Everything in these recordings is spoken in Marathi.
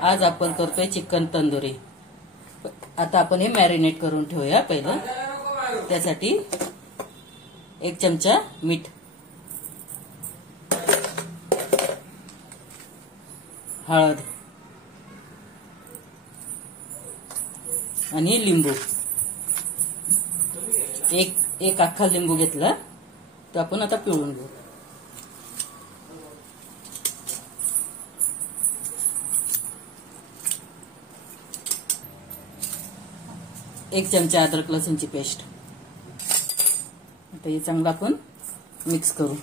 आज आपण करतोय चिकन तंदुरी। आता आपण हे मॅरिनेट करून ठेवूया पहिलं। त्यासाठी 1 चमचा मीठ, हळद आणि लिंबू। एक अख्खा लिंबू घेतला तो आपण आता पिळून घेऊ। एक चमचा अद्रक लसूणची पेस्ट। आता हे चांगलं आपण मिक्स करू।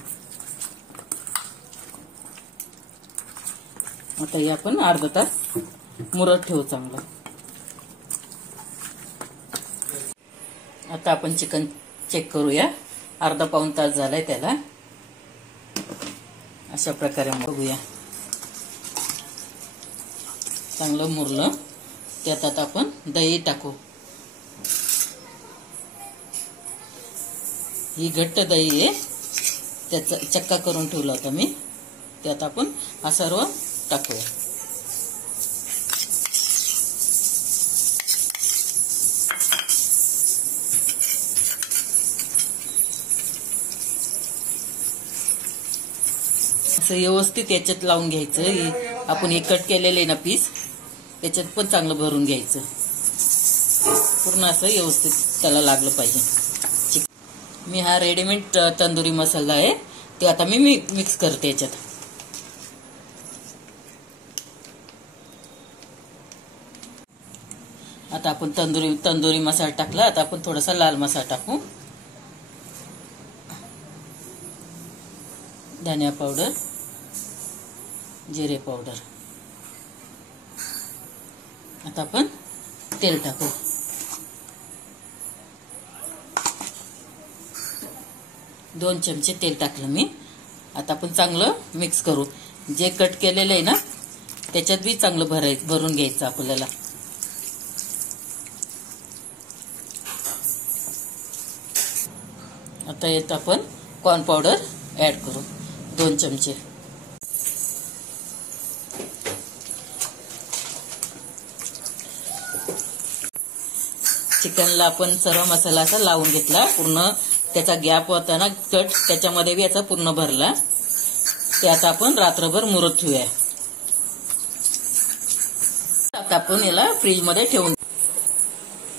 आता हे आपण अर्धा तास मुरत ठेवू चांगलं। आता आपण चिकन चेक करूया। अर्धा पाऊण तास झालाय त्याला। अशा प्रकारे बघूया, चांगलं मुरलं। त्यात आता आपण दही टाकू। ही घट्ट दही आहे, त्याचा चक्का करून ठेवला होता मी। त्यात आपण हा सर्व टाकूया। असं व्यवस्थित याच्यात लावून घ्यायचं। आपण हे कट केलेले ना पीस त्याच्यात पण चांगलं भरून घ्यायचं। पूर्ण असं व्यवस्थित त्याला लागलं पाहिजे। मी हा रेडीमेड तंदुरी मसाला आहे, ते आता मी मिक्स करते याच्यात। आता आपण तंदुरी मसाला टाकला। आता आपण थोडासा लाल मसाला टाकू, धनिया पावडर, जिरे पावडर। आता आपण तेल टाकू। दोन चमचे तेल टाकलं मी। आता आपण चांगलं मिक्स करू। जे कट केलेलं आहे ना त्याच्यात बी चांगलं भरून घ्यायचं आपल्याला। आता यात आपण कॉर्न पावडर ऍड करू 2 चमचे। चिकनला आपण सर्व मसाला असा लावून घेतला पूर्ण। त्याचा गॅप होता ना कट, त्याच्यामध्ये बी याचा पूर्ण भरला। ते आता आपण रात्रभर मुरत ठेवूया। आता आपण याला फ्रीज मध्ये ठेवून,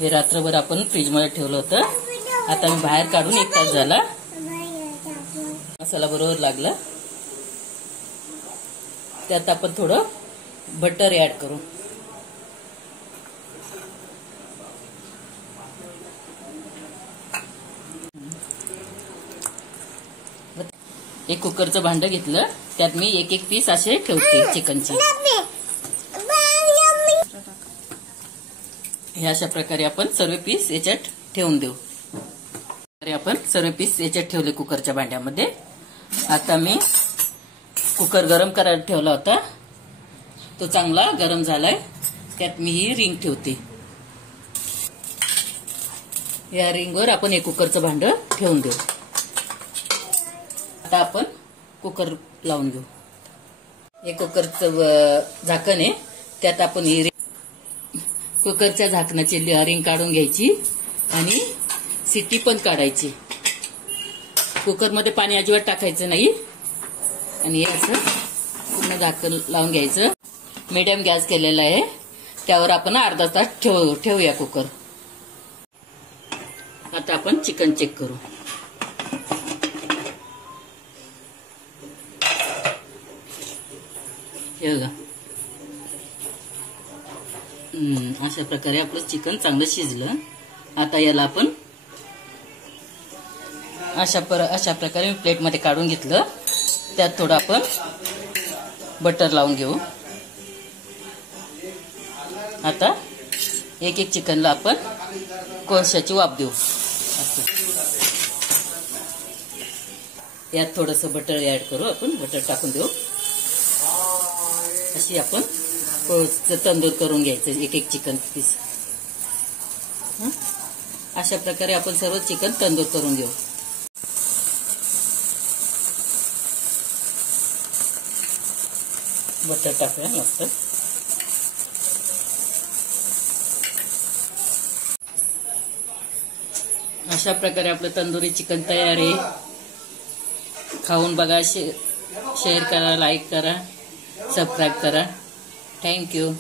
हे रात्रभर आपण फ्रीज मध्ये ठेवलं होतं। आता मी बाहेर काढून 1 तास झाला। मसाला बरोबर लागला। त्यात आपण थोडं बटर ऍड करू। एक कुकरचं भांडं घेतलं, त्यात मी एक पीस असे ठेवते चिकनचे। हे अशा प्रकारे आपण सर्व पीस याच्यात ठेवून देऊ। आपण सर्व पीस याच्यात ठेवले कुकरच्या भांड्यामध्ये। आता मी कुकर गरम करायला ठेवला होता, तो चांगला गरम झालाय। त्यात मी ही रिंग ठेवते। या रिंगवर आपण एक कुकरचं भांडं ठेवून देऊ। आता आपण कुकर लावून घेऊ। एक कुकरचं झाकण आहे, त्यात आपण ही कुकरच्या झाकणाची रिंग काढून घ्यायची आणि शिट्टी पण काढायची। कुकरमध्ये पाणी अजिबात टाकायचं नाही आणि असं पूर्ण झाकण लावून घ्यायचं। मीडियम गॅस केलेला आहे, त्यावर आपण अर्धा तास ठेवूया कुकर। आता आपण चिकन चेक करू। हे बघा, अशा प्रकारे आपलं चिकन चांगलं शिजलं। आता याला आपण अशा प्रकारे प्लेट मध्ये काढून घेतलं। त्यात थोडं आपण बटर लावून घेऊ। आता एक चिकनला आपण कोळशाची वाफ देऊ। यात थोडंसं बटर ऍड करू, आपण बटर टाकून देऊ। अशी आपण तंदूर करून घ्यायचं एक चिकन पीस। अशा प्रकारे आपण सर्व चिकन तंदूर करून घेऊ। बटर टाकूया मस्त। अशा प्रकारे आपलं तंदुरी चिकन तयार आहे. खाऊन बघा, शेअर करा, लाईक करा, सबस्क्राईब करा. थँक्यू.